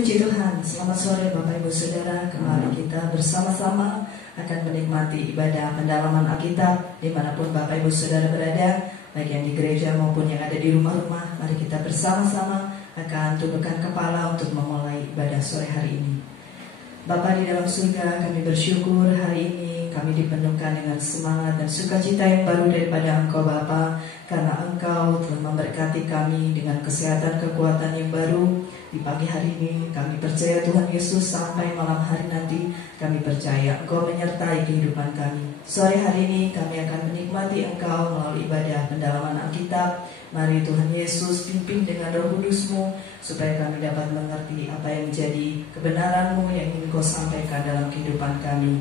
Puji Tuhan, selamat sore Bapak Ibu Saudara. Kembali kita bersama-sama akan menikmati ibadah pendalaman Alkitab dimanapun Bapak Ibu Saudara berada, baik yang di gereja maupun yang ada di rumah-rumah. Mari kita bersama-sama akan tundukkan kepala untuk memulai ibadah sore hari ini. Bapa di dalam surga, kami bersyukur hari ini kami dipenuhkan dengan semangat dan sukacita yang baru daripada Engkau Bapa, karena Engkau telah memberkati kami dengan kesehatan kekuatan yang baru. Di pagi hari ini kami percaya Tuhan Yesus, sampai malam hari nanti kami percaya Engkau menyertai kehidupan kami. Sore hari ini kami akan menikmati Engkau melalui ibadah pendalaman Alkitab. Mari Tuhan Yesus pimpin dengan Roh Kudus-Mu, supaya kami dapat mengerti apa yang menjadi kebenaran-Mu yang ingin Kau sampaikan dalam kehidupan kami.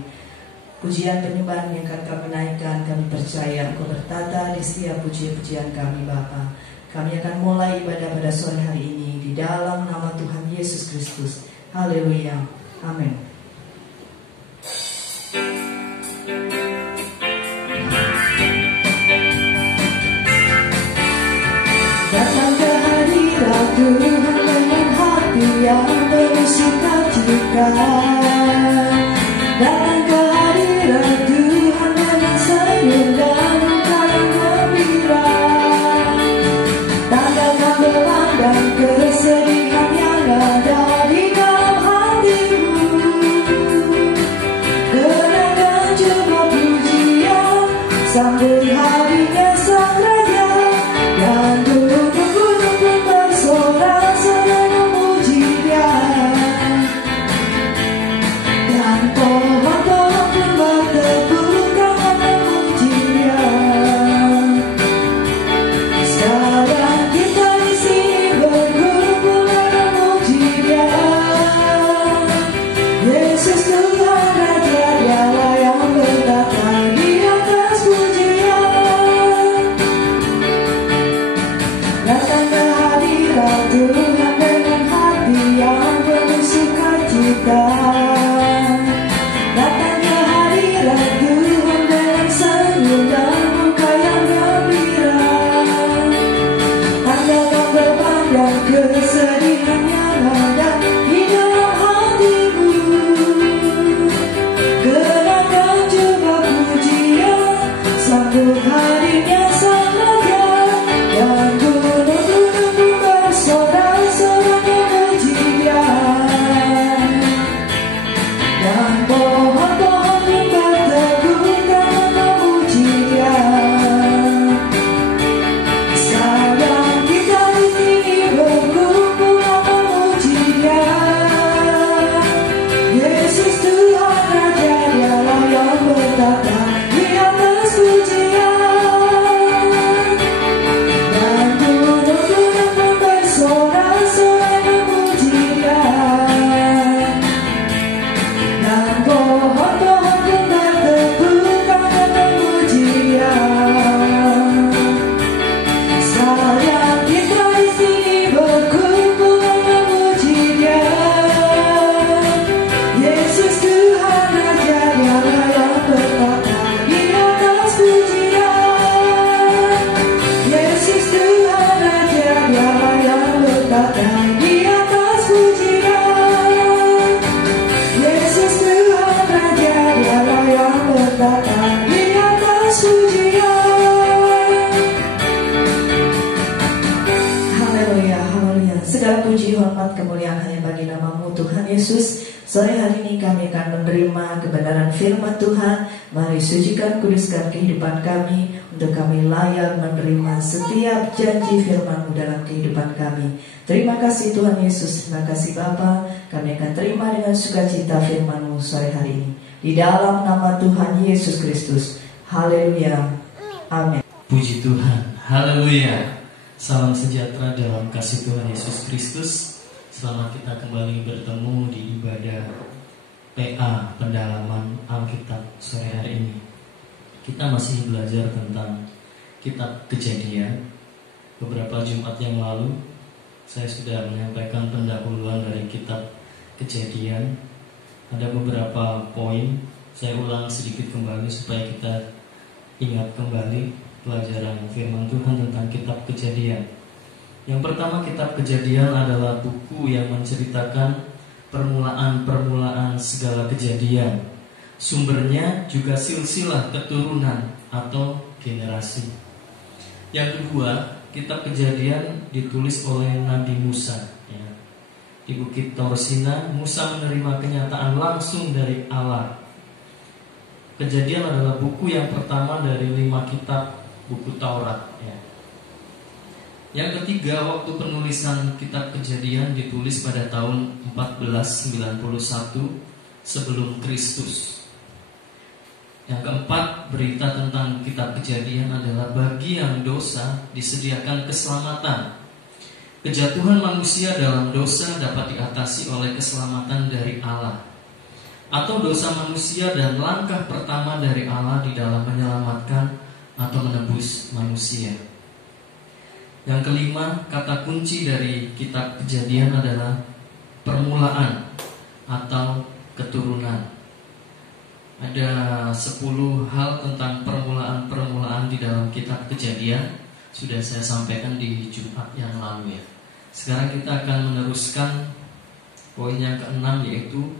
Pujian penyembahan yang akan kami naikkan, kami percaya Engkau bertata di setiap pujian-pujian kami Bapa. Kami akan mulai ibadah pada sore hari ini di dalam nama Tuhan Yesus Kristus. Haleluya. Amin. Datang ke hadirat Tuhan dengan hati yang penuh sukacita. Datang ke hadirat Tuhan dengan senyum dan muka yang gembira. Tandangkan beban dan kesedihan yang ada di dalam hatimu. Dengarkan jemaat pujian, sambut hadiratnya Sang Raja, dan gunung-gunung pun bersorak-sorai memuji Dia, dan pohon-pohon pun bertepuh karena memuji Dia. Sekarang kita di sini berkumpul dan memuji Dia. Yesus Tuhan Raja, Dialah yang bertata di atas pujian. Datang ke hadirat Tuhan dengan hati yang penuh sukacita. Datang ke hadirat Tuhan dengan senyum dan muka yang gembira. Tanggalkan beban dan kesedihan yang ada di dalam hatimu. Gerakkan jubah pujian, sambut hadirnya Sang Raja, dan gunung-gunung pun bersorak-sorai memuji Dia, dan pohon-pohon pun berteduh karena memuji Dia. Sekarang kita di sini berkumpul dan memuji Dia. Yesus Tuhan Raja, Dialah yang bertata di atas pujian, dan gunung-gunung pun bersorak-sorai memuji Dia, dan pohon-pohon pun bertepuh karena memuji Dia. Sekarang kita di sini berkumpul dan memuji Dia. Yesus Tuhan Raja, Dialah yang bertata di atas pujian. Yesus Tuhan Raja, Dialah yang bertata di atas pujian. Yesus Tuhan Raja, Dialah yang bertata di atas pujian. Haleluya, haleluya. Segala puji, hormat, kemuliaan hanya bagi nama-Mu Tuhan Yesus. Sore hari ini kami akan menerima kebenaran firman Tuhan. Mari sucikan, kuduskan kehidupan kami, untuk kami layak menerima setiap janji firman-Mu dalam kehidupan kami. Terima kasih Tuhan Yesus, terima kasih Bapa. Kami akan terima dengan sukacita firman-Mu sore hari ini, di dalam nama Tuhan Yesus Kristus. Haleluya, amin. Puji Tuhan, haleluya. Salam sejahtera dalam kasih Tuhan Yesus Kristus. Selamat kita kembali bertemu di ibadah PA pendalaman Alkitab sore hari ini. Kita masih belajar tentang kitab Kejadian. Beberapa Jumat yang lalu saya sudah menyampaikan pendahuluan dari kitab Kejadian. Ada beberapa poin, saya ulang sedikit kembali supaya kita ingat kembali pelajaran firman Tuhan tentang kitab Kejadian. Yang pertama, kitab Kejadian adalah buku yang menceritakan permulaan-permulaan segala kejadian. Sumbernya juga silsilah keturunan atau generasi. Yang kedua, kitab Kejadian ditulis oleh Nabi Musa. Di Bukit Torsina, Musa menerima kenyataan langsung dari Allah. Kejadian adalah buku yang pertama dari 5 kitab buku Taurat. Yang ketiga, waktu penulisan kitab Kejadian ditulis pada tahun 1491 sebelum Kristus. Yang keempat, berita tentang kitab Kejadian adalah bagi yang dosa disediakan keselamatan. Kejatuhan manusia dalam dosa dapat diatasi oleh keselamatan dari Allah, atau dosa manusia dan langkah pertama dari Allah di dalam menyelamatkan atau menebus manusia. Yang kelima, kata kunci dari kitab Kejadian adalah permulaan atau keturunan. Ada 10 hal tentang permulaan-permulaan di dalam kitab Kejadian. Sudah saya sampaikan di Jumat yang lalu ya. Sekarang kita akan meneruskan poin yang ke-6, yaitu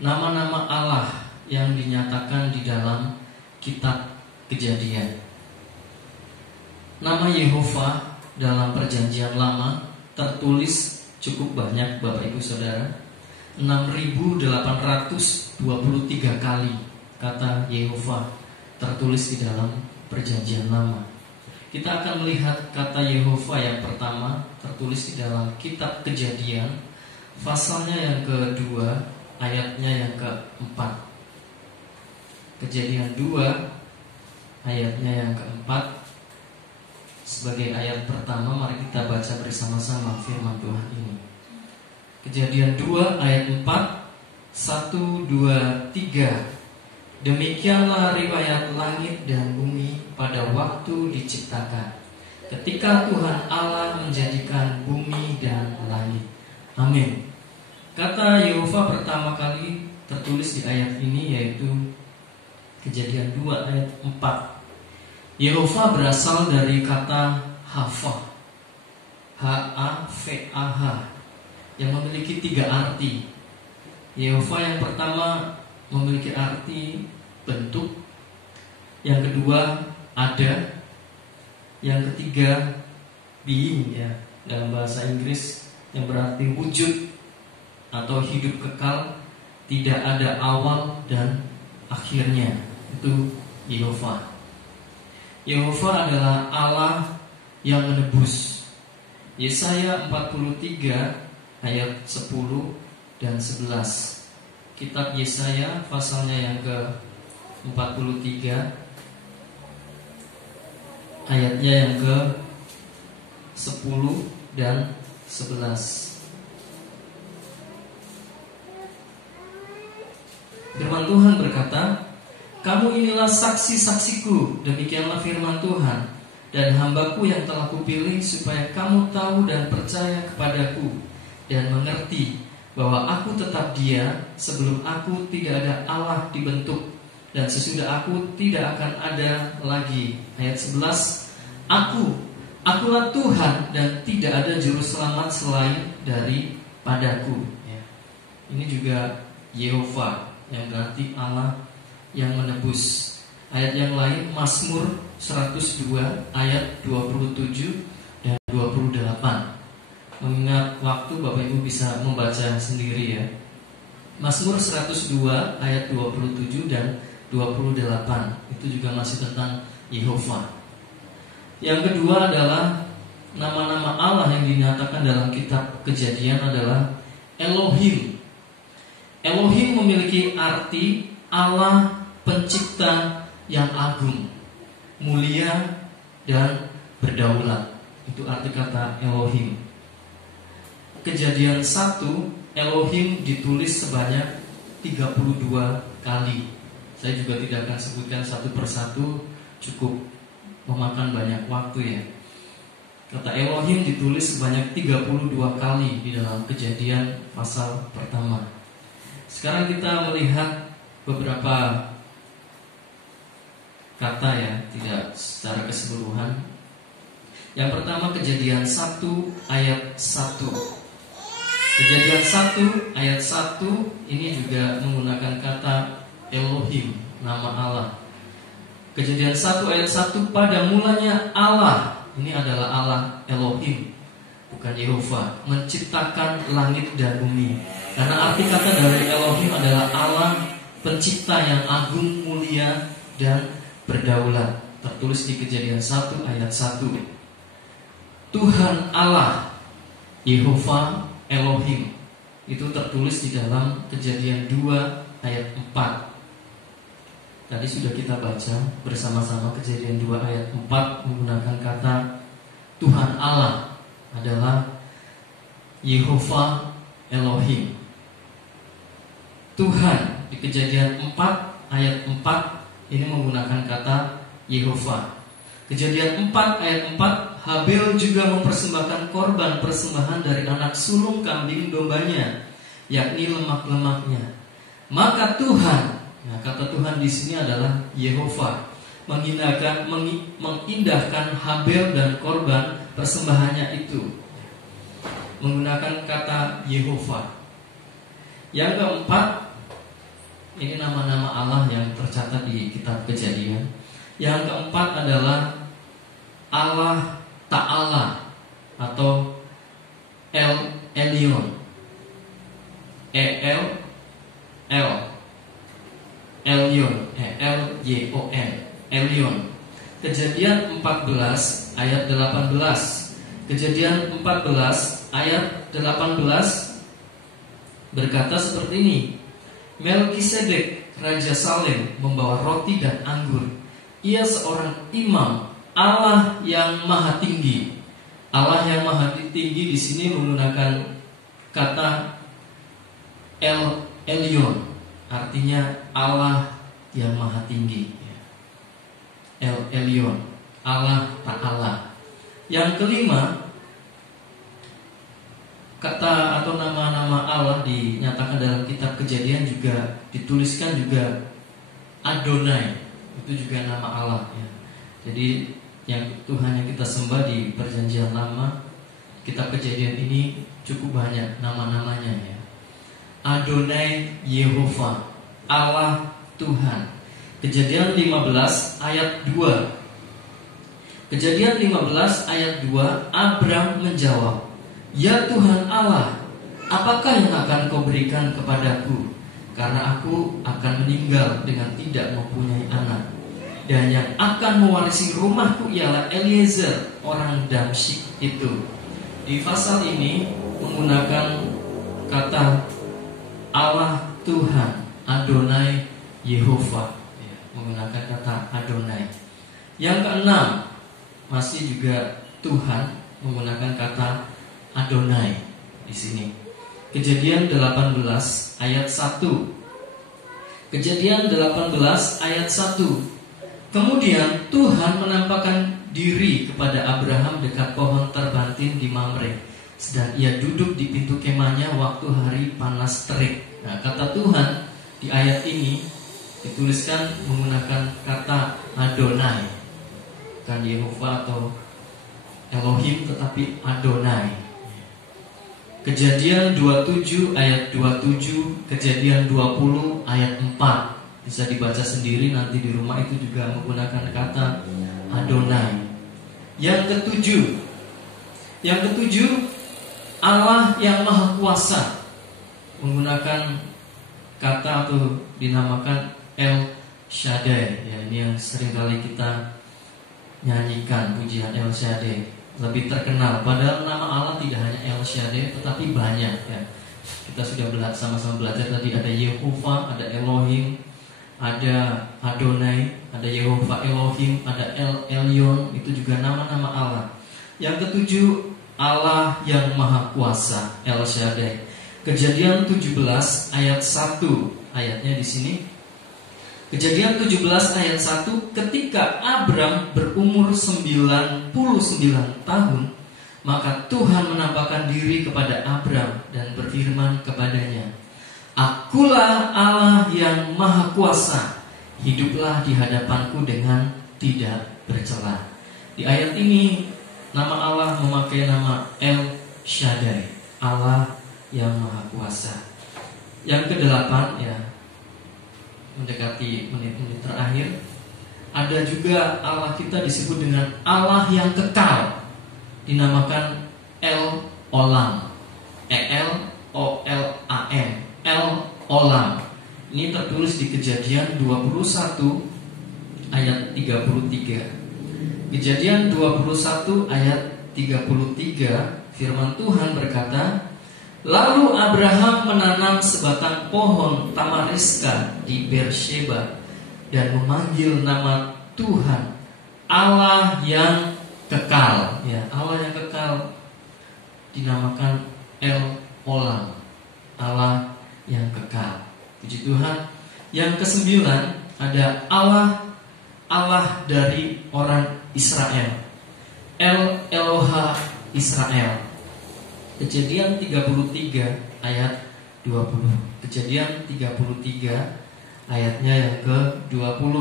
nama-nama Allah yang dinyatakan di dalam kitab Kejadian. Nama Yehova dalam Perjanjian Lama tertulis cukup banyak, Bapak Ibu Saudara. 6.823 kali kata Yehova tertulis di dalam Perjanjian Lama. Kita akan melihat kata Yehova yang pertama tertulis di dalam kitab Kejadian, pasalnya yang kedua, ayatnya yang keempat. Kejadian 2 ayatnya yang keempat. Sebagai ayat pertama, mari kita baca bersama-sama firman Tuhan ini. Kejadian 2 ayat 4, 1, 2, 3. Demikianlah riwayat langit dan bumi pada waktu diciptakan, ketika Tuhan Allah menjadikan bumi dan langit. Amin. Kata Yehova pertama kali tertulis di ayat ini, yaitu Kejadian 2 ayat 4. Yehova berasal dari kata Hava, H-A-V-A-H, yang memiliki 3 arti. Yehova yang pertama memiliki arti bentuk, yang kedua ada, yang ketiga being ya, dalam bahasa Inggris, yang berarti wujud atau hidup kekal, tidak ada awal dan akhirnya. Itu Yehova. Yehova adalah Allah yang menebus. Yesaya 43 ayat 10 dan 11. Kitab Yesaya pasalnya yang ke-43 ayatnya yang ke-10 dan 11. Firman Tuhan berkata, "Kamu inilah saksi-saksiku, demikianlah firman Tuhan, dan hambaku yang telah kupilih, supaya kamu tahu dan percaya kepadaku, dan mengerti bahwa aku tetap Dia, sebelum aku tidak ada Allah dibentuk, dan sesudah aku tidak akan ada lagi." Ayat 11, Akulah Tuhan, dan tidak ada juru selamat selain daripadaku. Ini juga Yehova, yang berarti Allah yang menebus. Ayat yang lain, Mazmur 102 ayat 27 dan 28. Mengingat waktu, Bapak Ibu bisa membaca sendiri ya. Mazmur 102 ayat 27 dan 28. Itu juga masih tentang Yehova. Yang kedua adalah nama-nama Allah yang dinyatakan dalam kitab Kejadian adalah Elohim. Elohim memiliki arti Allah pencipta yang agung, mulia dan berdaulat. Itu arti kata Elohim. Kejadian 1, Elohim ditulis sebanyak 32 kali. Saya juga tidak akan sebutkan satu persatu, cukup memakan banyak waktu ya. Kata Elohim ditulis sebanyak 32 kali di dalam Kejadian pasal pertama. Sekarang kita melihat beberapa kata ya, tidak secara keseluruhan. Yang pertama Kejadian 1 ayat 1. Kejadian 1 ayat 1 ini juga menggunakan kata Elohim, nama Allah. Kejadian 1 ayat 1, pada mulanya Allah, ini adalah Allah Elohim, bukan Yehova, menciptakan langit dan bumi. Karena arti kata dari Elohim adalah Allah pencipta yang agung, mulia, dan berdaulat. Tertulis di Kejadian 1 ayat 1. Tuhan Allah, Yehova Elohim, itu tertulis di dalam Kejadian 2 ayat 4. Tadi sudah kita baca bersama-sama Kejadian 2 ayat 4 menggunakan kata Tuhan Allah adalah Yehova Elohim. Tuhan di Kejadian 4 ayat 4 ini menggunakan kata Yehova. Kejadian 4 ayat 4, Habel juga mempersembahkan korban persembahan dari anak sulung kambing dombanya, yakni lemak-lemaknya. Maka Tuhan, nah, kata Tuhan di sini adalah Yehova, mengindahkan Habel dan korban persembahannya itu, menggunakan kata Yehova. Yang keempat, ini nama-nama Allah yang tercatat di kitab Kejadian. Yang keempat adalah Allah Ta'ala atau El Elyon. Elyon, Elyon, Elyon. Kejadian 14 ayat 18. Kejadian 14 ayat 18 berkata seperti ini. Melkisedek Raja Salem membawa roti dan anggur. Ia seorang imam Allah yang maha tinggi. Allah yang maha tinggi di sini menggunakan kata El Elyon, artinya Allah yang maha tinggi. El Elyon, Allah Ta'ala. Yang kelima, kata atau nama-nama Allah dinyatakan dalam kitab Kejadian juga dituliskan juga Adonai, itu juga nama Allah ya. Jadi yang Tuhan yang kita sembah di Perjanjian Lama, kitab Kejadian ini cukup banyak nama-namanya ya. Adonai Yehova, Allah Tuhan. Kejadian 15 ayat 2. Kejadian 15 ayat 2, Abram menjawab, "Ya Tuhan Allah, apakah yang akan kau berikan kepadaku? Karena aku akan meninggal dengan tidak mempunyai anak. Dan yang akan mewarisi rumahku ialah Eliezer, orang Damsyik itu." Di pasal ini menggunakan kata Allah Tuhan, Adonai Yehova, menggunakan kata Adonai. Yang keenam, masih juga Tuhan menggunakan kata Adonai di sini. Kejadian 18 ayat 1. Kejadian 18 ayat 1. Kemudian Tuhan menampakkan diri kepada Abraham dekat pohon terbantin di Mamre, sedang ia duduk di pintu kemahnya waktu hari panas terik. Nah, kata Tuhan di ayat ini dituliskan menggunakan kata Adonai, bukan Yehova atau Elohim, tetapi Adonai. Kejadian 27 ayat 27, Kejadian 20 ayat 4. Bisa dibaca sendiri nanti di rumah, itu juga menggunakan kata Adonai. Yang ketujuh, Allah yang Maha Kuasa, menggunakan kata atau dinamakan El Shaddai. Ya, ini yang seringkali kita nyanyikan pujian El Shaddai, lebih terkenal. Padahal nama Allah tidak hanya El Shaddai, tetapi banyak ya. Kita sudah sama-sama belajar tadi, ada Yehova, ada Elohim, ada Adonai, ada Yehova Elohim, ada El Elyon, itu juga nama-nama Allah. Yang ketujuh, Allah yang Maha Kuasa, El Shaddai. Kejadian 17 ayat 1, ayatnya di sini. Kejadian 17 ayat 1, ketika Abram berumur 99 tahun, maka Tuhan menampakkan diri kepada Abram dan berfirman kepadanya, "Akulah Allah yang Maha Kuasa, hiduplah di hadapanku dengan tidak bercela." Di ayat ini Nama Allah memakai nama El Shaddai, Allah yang Maha Kuasa. Yang kedelapan, ya, mendekati menit-menit terakhir, ada juga Allah kita disebut dengan Allah yang kekal, dinamakan El Olam, E-L-O-L-A-M, El Olam. Ini tertulis di Kejadian 21 ayat 33. Kejadian 21 ayat 33, firman Tuhan berkata, lalu Abraham menanam sebatang pohon tamariska di Beersheba dan memanggil nama Tuhan Allah yang kekal. Ya, Allah yang kekal dinamakan El Olam, Allah yang kekal. Puji Tuhan. Yang kesembilan, ada Allah dari orang Israel, El Eloha Israel. Kejadian 33 ayat 20. Kejadian 33 ayatnya yang ke-20.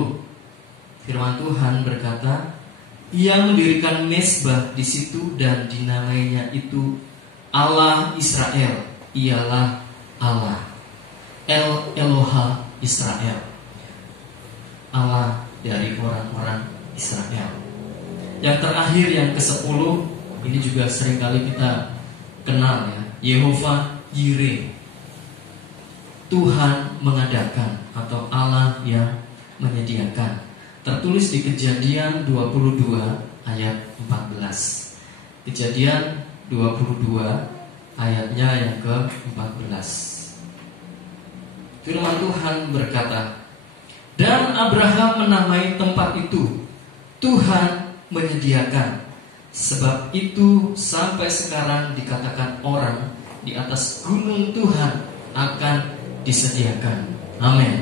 Firman Tuhan berkata, ia mendirikan mezbah di situ dan dinamainya itu Allah Israel, ialah Allah. El Eloha Israel, Allah dari orang-orang Israel. Yang terakhir, yang ke-10, ini juga seringkali kita kenal, ya, Yehova Jireh, Tuhan mengadakan atau Allah yang menyediakan. Tertulis di Kejadian 22 ayat 14. Kejadian 22 ayatnya yang ke-14. Firman Tuhan berkata, dan Abraham menamai tempat itu Tuhan menyediakan. Sebab itu sampai sekarang dikatakan orang, di atas gunung Tuhan akan disediakan. Amin.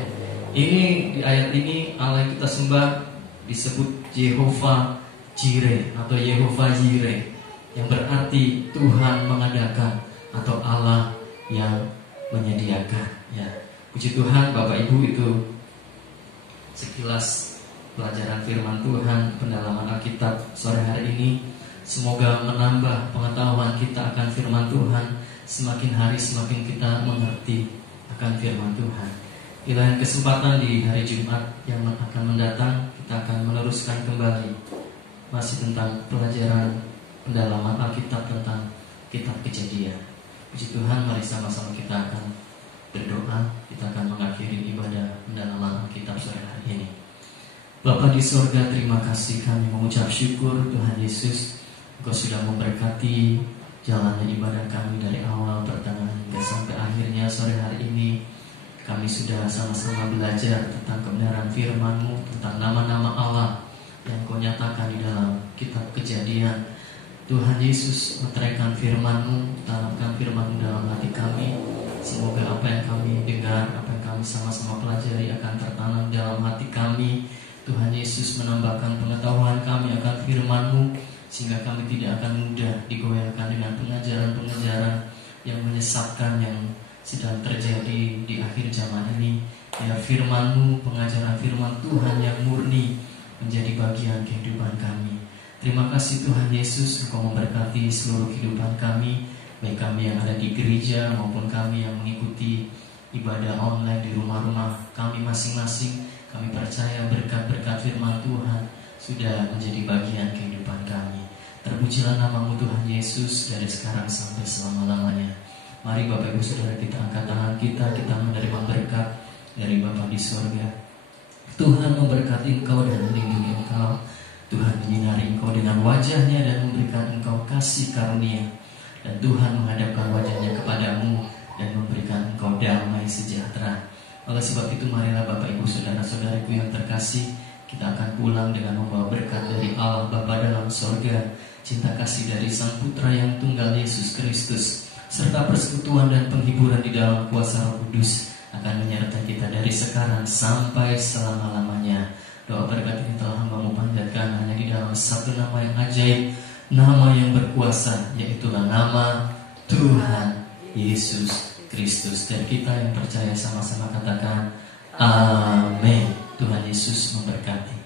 Ini di ayat ini Allah yang kita sembah disebut Yehova Jireh atau Yehova Jireh, yang berarti Tuhan mengadakan atau Allah yang menyediakan. Ya, puji Tuhan. Bapak Ibu, itu sekilas pelajaran firman Tuhan, pendalaman Alkitab sore hari ini. Semoga menambah pengetahuan kita akan firman Tuhan. Semakin hari semakin kita mengerti akan firman Tuhan. Di lain kesempatan di hari Jumat yang akan mendatang, kita akan meneruskan kembali masih tentang pelajaran pendalaman Alkitab tentang kitab Kejadian. Puji Tuhan, mari sama-sama kita akan berdoa. Kita akan mengakhiri ibadah pendalaman Alkitab sore hari ini. Bapa di sorga, terima kasih, kami mengucap syukur Tuhan Yesus, Engkau sudah memberkati jalannya ibadah kami dari awal pertengahan hingga sampai akhirnya sore hari ini. Kami sudah sama-sama belajar tentang kebenaran firman-Mu, tentang nama-nama Allah yang Kau nyatakan di dalam kitab Kejadian. Tuhan Yesus, meteraikan firman-Mu, tanamkan firman-Mu dalam hati kami. Semoga apa yang kami dengar, apa yang kami sama-sama pelajari akan tertanam dalam hati kami. Tuhan Yesus, menambahkan pengetahuan kami akan firman-Mu, sehingga kami tidak akan mudah digoyahkan dengan pengajaran-pengajaran yang menyesatkan yang sedang terjadi di akhir zaman ini. Ya, firman-Mu, pengajaran firman Tuhan yang murni menjadi bagian kehidupan kami. Terima kasih Tuhan Yesus, Engkau memberkati seluruh kehidupan kami, baik kami yang ada di gereja maupun kami yang mengikuti ibadah online di rumah-rumah kami masing-masing. Kami percaya berkat-berkat firman Tuhan sudah menjadi bagian kehidupan kami. Terpujilah nama-Mu Tuhan Yesus dari sekarang sampai selama-lamanya. Mari Bapak Ibu Saudara, kita angkat tangan kita menerima berkat dari Bapa di sorga. Tuhan memberkati engkau dan melindungi engkau. Tuhan menyinari engkau dengan wajahnya dan memberikan engkau kasih karunia. Dan Tuhan menghadapkan wajahnya kepadamu dan memberikan engkau damai sejahtera. Oleh sebab itu, marilah Bapak Ibu Saudara-saudariku yang terkasih, kita akan pulang dengan membawa berkat dari Allah Bapa dalam sorga, cinta kasih dari Sang Putra yang tunggal Yesus Kristus, serta persekutuan dan penghiburan di dalam kuasa Roh Kudus akan menyertai kita dari sekarang sampai selama-lamanya. Doa berkat ini telah hamba-Mu panjatkan hanya di dalam satu nama yang ajaib, nama yang berkuasa, yaitulah nama Tuhan Yesus Kristus. Dan kita yang percaya sama-sama katakan amin. Tuhan Yesus memberkati.